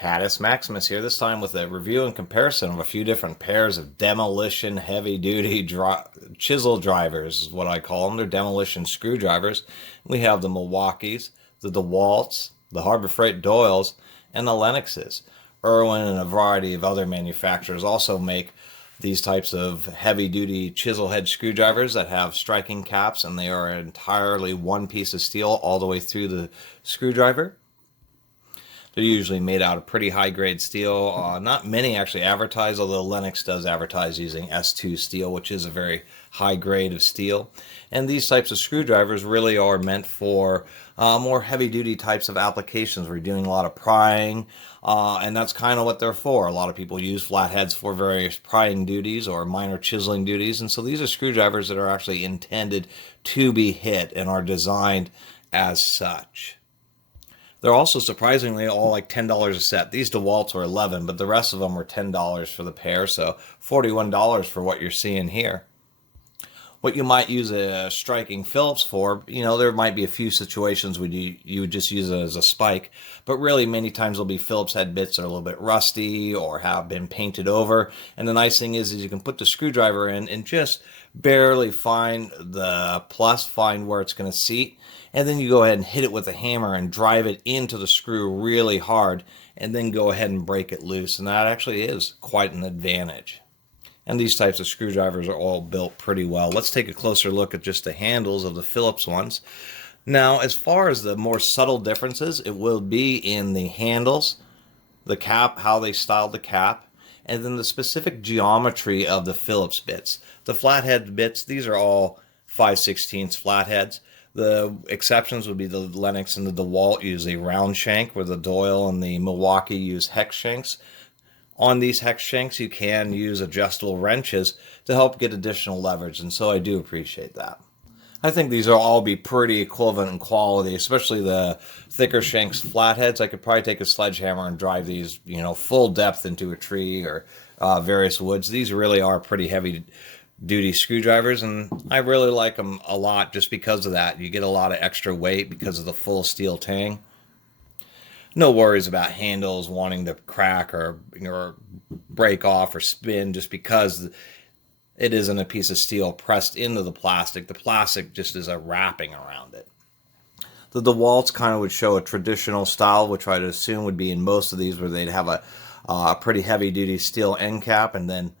Caddis Maximus here, this time with a review and comparison of a few different pairs of Demolition heavy-duty chisel drivers, is what I call them. They're Demolition screwdrivers. We have the Milwaukees, the DeWalts, the Harbor Freight Doyles, and the Lenoxes. Irwin and a variety of other manufacturers also make these types of heavy-duty chisel head screwdrivers that have striking caps, and they are entirely one piece of steel all the way through the screwdriver. They're usually made out of pretty high-grade steel. Not many actually advertise, although Lenox does advertise using S2 steel, which is a very high grade of steel. And these types of screwdrivers really are meant for more heavy-duty types of applications where you're doing a lot of prying, and that's kind of what they're for. A lot of people use flatheads for various prying duties or minor chiseling duties, and so these are screwdrivers that are actually intended to be hit and are designed as such. They're also surprisingly all like $10 a set. These DeWalts were $11, but the rest of them were $10 for the pair, so $41 for what you're seeing here. What you might use a striking Phillips for, there might be a few situations where you would just use it as a spike, but really many times there'll be Phillips head bits that are a little bit rusty or have been painted over. And the nice thing is you can put the screwdriver in and just barely find the plus, find where it's going to seat, and then you go ahead and hit it with a hammer and drive it into the screw really hard, and then go ahead and break it loose, and that actually is quite an advantage. And these types of screwdrivers are all built pretty well. Let's take a closer look at just the handles of the Phillips ones. Now, as far as the more subtle differences, it will be in the handles, the cap, how they styled the cap, and then the specific geometry of the Phillips bits. The flathead bits, these are all 5/16 flatheads. The exceptions would be the Lenox and the DeWalt use a round shank, where the Doyle and the Milwaukee use hex shanks. On these hex shanks, you can use adjustable wrenches to help get additional leverage, and so I do appreciate that. I think these will all be pretty equivalent in quality, especially the thicker shanks flatheads. I could probably take a sledgehammer and drive these, full depth into a tree or various woods. These really are pretty heavy duty screwdrivers, and I really like them a lot just because of that. You get a lot of extra weight because of the full steel tang. No worries about handles wanting to crack or break off or spin just because it isn't a piece of steel pressed into the plastic. The plastic just is a wrapping around it. The DeWalts kind of would show a traditional style, which I'd assume would be in most of these, where they'd have a pretty heavy duty steel end cap and then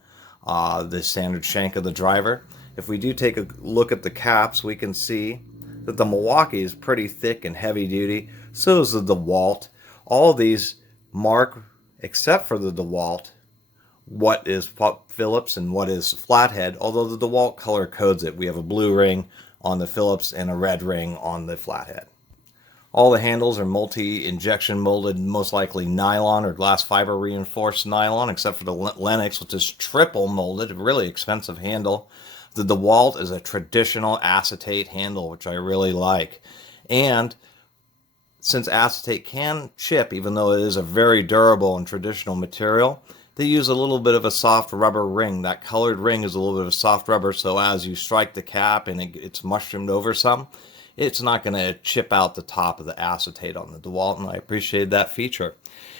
the standard shank of the driver. If we do take a look at the caps, we can see that the Milwaukee is pretty thick and heavy duty. So is the DeWalt. All of these mark, except for the DeWalt, what is Phillips and what is flathead, although the DeWalt color codes it. We have a blue ring on the Phillips and a red ring on the flathead. All the handles are multi-injection molded, most likely nylon or glass fiber reinforced nylon, except for the Lenox, which is triple molded, a really expensive handle. The DeWalt is a traditional acetate handle, which I really like. And since acetate can chip, even though it is a very durable and traditional material, they use a little bit of a soft rubber ring. That colored ring is a little bit of soft rubber, so as you strike the cap and it's mushroomed over some, it's not going to chip out the top of the acetate on the DeWalt, and I appreciate that feature.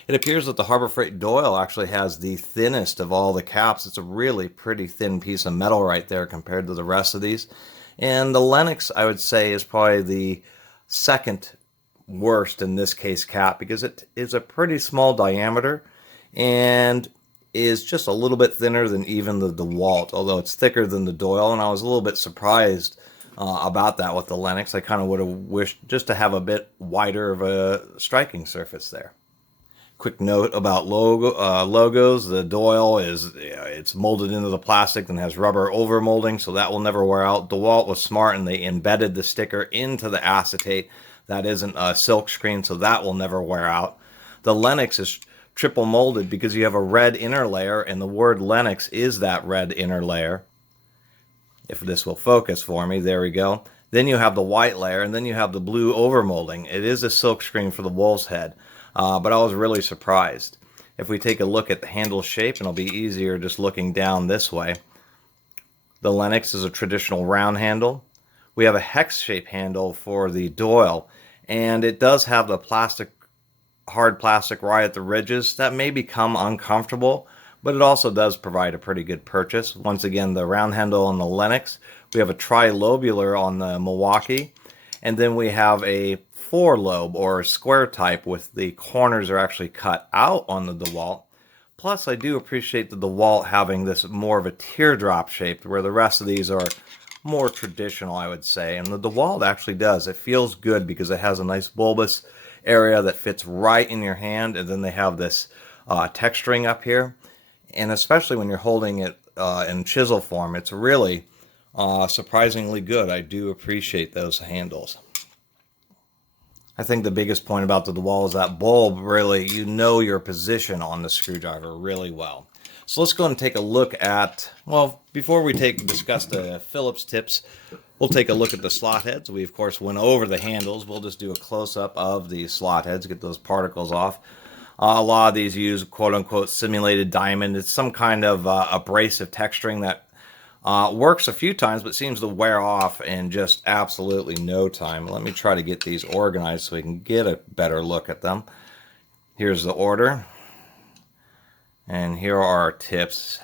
It appears that the Harbor Freight Doyle actually has the thinnest of all the caps. It's a really pretty thin piece of metal right there compared to the rest of these. And the Lenox, I would say, is probably the second worst in this case cap, because it is a pretty small diameter and is just a little bit thinner than even the DeWalt, although it's thicker than the Doyle, and I was a little bit surprised about that with the Lenox. I kind of would have wished just to have a bit wider of a striking surface there. Quick note about logos. The Doyle is it's molded into the plastic and has rubber over molding, so that will never wear out. DeWalt was smart and they embedded the sticker into the acetate. That isn't a silk screen, so that will never wear out. The Lenox is triple molded because you have a red inner layer, and the word Lenox is that red inner layer. If this will focus for me, there we go. Then you have the white layer, and then you have the blue overmolding. It is a silk screen for the wolf's head, but I was really surprised. If we take a look at the handle shape, and it'll be easier just looking down this way. The Lenox is a traditional round handle. We have a hex shape handle for the Doyle, and it does have the plastic hard plastic right at the ridges, that may become uncomfortable, but it also does provide a pretty good purchase. Once again, the round handle on the Lenox, we have a tri-lobular on the Milwaukee, and then we have a 4-lobe or square type with the corners are actually cut out on the DeWalt. Plus, I do appreciate the DeWalt having this more of a teardrop shape, where the rest of these are more traditional, I would say. And the DeWalt actually does. It feels good because it has a nice bulbous area that fits right in your hand, and then they have this texturing up here. And especially when you're holding it in chisel form, it's really surprisingly good. I do appreciate those handles. I think the biggest point about the DeWalt is that bulb, really, you know your position on the screwdriver really well. So let's go and take a look at, well, before we discuss the Phillips tips, we'll take a look at the slot heads. We, of course, went over the handles. We'll just do a close-up of the slot heads, get those particles off. A lot of these use quote-unquote simulated diamond. It's some kind of abrasive texturing that works a few times, but seems to wear off in just absolutely no time. Let me try to get these organized so we can get a better look at them. Here's the order. And here are our tips.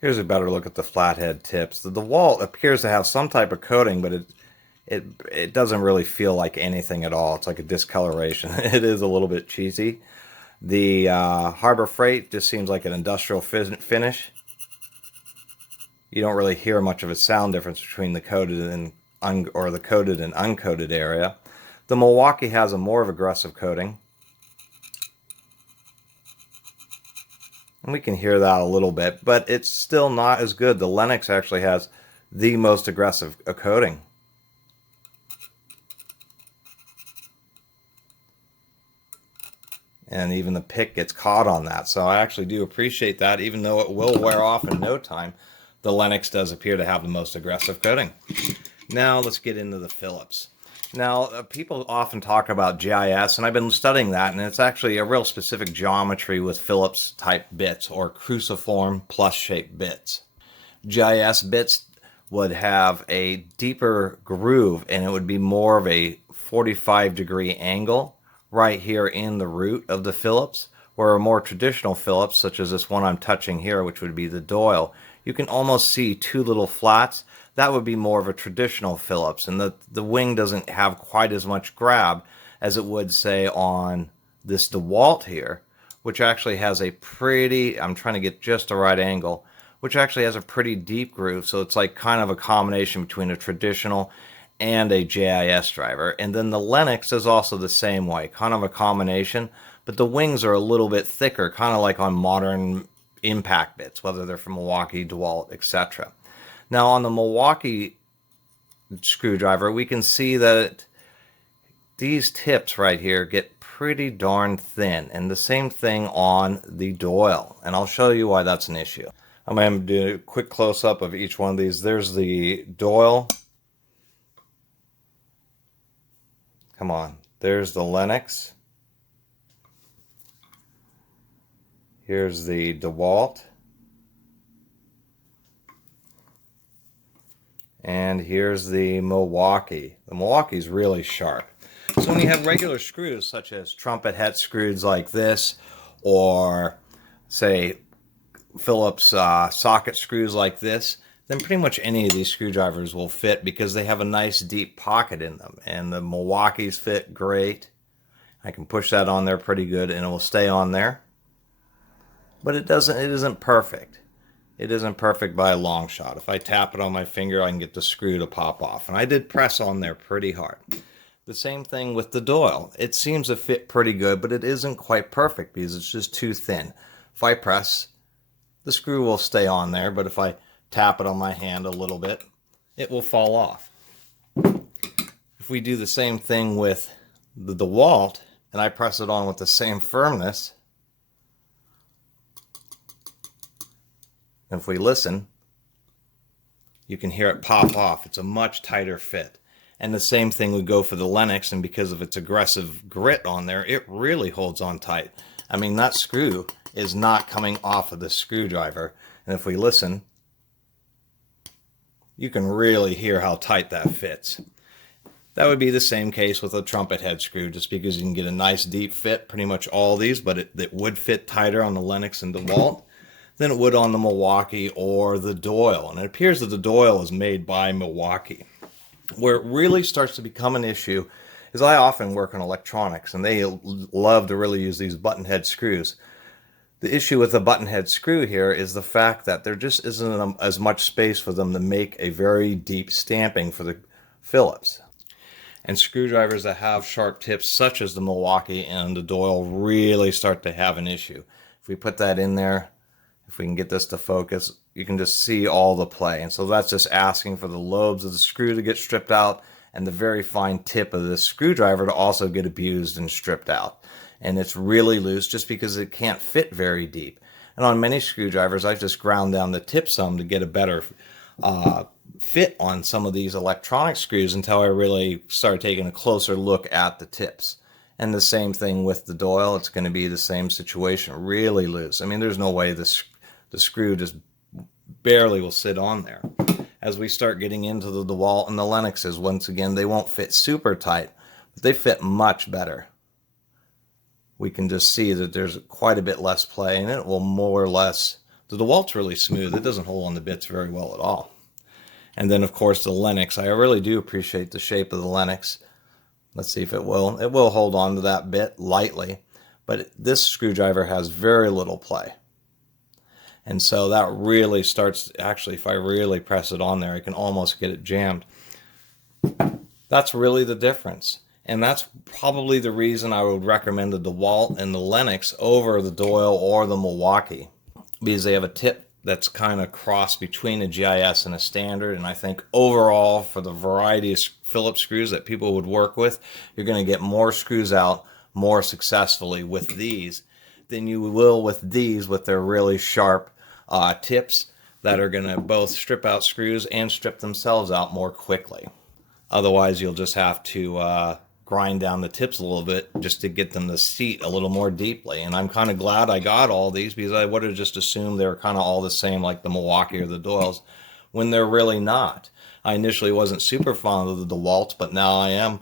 Here's a better look at the flathead tips. The DeWalt appears to have some type of coating, but it doesn't really feel like anything at all. It's like a discoloration. It is a little bit cheesy. The Harbor Freight just seems like an industrial finish. You don't really hear much of a sound difference between the coated and uncoated area. The Milwaukee has a more of aggressive coating. And we can hear that a little bit, but it's still not as good. The Lenox actually has the most aggressive coating. And even the pick gets caught on that. So I actually do appreciate that. Even though it will wear off in no time, the Lenox does appear to have the most aggressive coating. Now let's get into the Phillips. Now, people often talk about GIS, and I've been studying that, and it's actually a real specific geometry with Phillips type bits, or cruciform plus shaped bits. GIS bits would have a deeper groove, and it would be more of a 45-degree angle right here in the root of the Phillips, where a more traditional Phillips, such as this one I'm touching here, which would be the Doyle, you can almost see two little flats. That would be more of a traditional Phillips, and the wing doesn't have quite as much grab as it would, say, on this DeWalt here, which actually has a pretty, I'm trying to get just the right angle, which actually has a pretty deep groove. So it's like kind of a combination between a traditional and a JIS driver. And then the Lenox is also the same way, kind of a combination, but the wings are a little bit thicker, kind of like on modern impact bits, whether they're from Milwaukee, DeWalt, etc. Now on the Milwaukee screwdriver, we can see that these tips right here get pretty darn thin, and the same thing on the Doyle, and I'll show you why that's an issue. I'm going to do a quick close-up of each one of these. There's the Doyle. Come on. There's the Lenox. Here's the DeWalt. And here's the Milwaukee. The Milwaukee's really sharp. So when you have regular screws, such as trumpet head screws like this, or say Phillips socket screws like this, then pretty much any of these screwdrivers will fit because they have a nice deep pocket in them. And the Milwaukee's fit great. I can push that on there pretty good and it will stay on there. But it isn't perfect. It isn't perfect by a long shot. If I tap it on my finger, I can get the screw to pop off. And I did press on there pretty hard. The same thing with the Doyle. It seems to fit pretty good, but it isn't quite perfect because it's just too thin. If I press, the screw will stay on there, but if I tap it on my hand a little bit, it will fall off. If we do the same thing with the DeWalt, and I press it on with the same firmness, if we listen, you can hear it pop off. It's a much tighter fit. And the same thing would go for the Lenox, and because of its aggressive grit on there, it really holds on tight. I mean, that screw is not coming off of the screwdriver. And if we listen, you can really hear how tight that fits. That would be the same case with a trumpet head screw, just because you can get a nice deep fit, pretty much all these, but it would fit tighter on the Lenox and DeWalt than it would on the Milwaukee or the Doyle. And it appears that the Doyle is made by Milwaukee. Where it really starts to become an issue is I often work on electronics, and they love to really use these button head screws. The issue with the button head screw here is the fact that there just isn't as much space for them to make a very deep stamping for the Phillips. And screwdrivers that have sharp tips, such as the Milwaukee and the Doyle, really start to have an issue. If we put that in there, if we can get this to focus, you can just see all the play. And so that's just asking for the lobes of the screw to get stripped out and the very fine tip of this screwdriver to also get abused and stripped out. And it's really loose just because it can't fit very deep. And on many screwdrivers, I've just ground down the tip some to get a better fit on some of these electronic screws until I really started taking a closer look at the tips. And the same thing with the Doyle. It's going to be the same situation, really loose. I mean, there's no way the screw just barely will sit on there. As we start getting into the DeWalt and the Lenoxes, once again, they won't fit super tight, but they fit much better. We can just see that there's quite a bit less play, and it will more or less, the DeWalt's really smooth. It doesn't hold on the bits very well at all. And then, of course, the Lenox. I really do appreciate the shape of the Lenox. Let's see if it will. It will hold on to that bit lightly, but this screwdriver has very little play. And so that really starts, actually, if I really press it on there, I can almost get it jammed. That's really the difference. And that's probably the reason I would recommend the DeWalt and the Lenox over the Doyle or the Milwaukee, because they have a tip that's kind of cross between a GIS and a standard. And I think overall, for the variety of Phillips screws that people would work with, you're going to get more screws out more successfully with these than you will with these with their really sharp tips that are going to both strip out screws and strip themselves out more quickly. Otherwise, you'll just have to grind down the tips a little bit just to get them to seat a little more deeply. And I'm kind of glad I got all these, because I would have just assumed they were kind of all the same like the Milwaukee or the Doyles, when they're really not. I initially wasn't super fond of the DeWalt, but now I am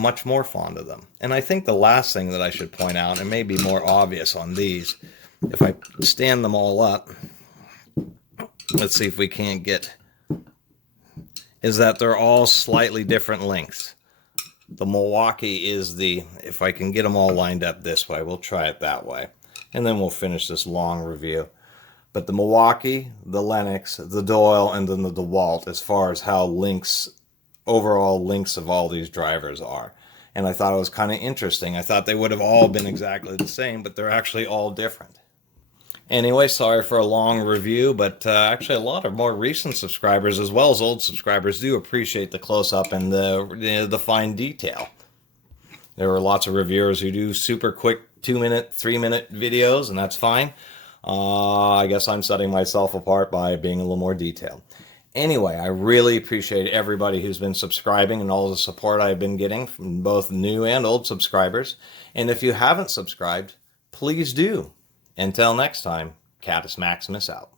much more fond of them. And I think the last thing that I should point out, and may be more obvious on these, if I stand them all up, let's see if we can't get, is that they're all slightly different lengths. The Milwaukee is the, if I can get them all lined up this way, we'll try it that way. And then we'll finish this long review. But the Milwaukee, the Lenox, the Doyle, and then the DeWalt, as far as how overall lengths of all these drivers are. And I thought it was kind of interesting. I thought they would have all been exactly the same, but they're actually all different. Anyway, sorry for a long review, but actually a lot of more recent subscribers, as well as old subscribers, do appreciate the close-up and the fine detail. There are lots of reviewers who do super quick 2-minute, 3-minute videos, and that's fine. I guess I'm setting myself apart by being a little more detailed. Anyway, I really appreciate everybody who's been subscribing and all the support I've been getting from both new and old subscribers. And if you haven't subscribed, please do. Until next time, Catus Maximus out.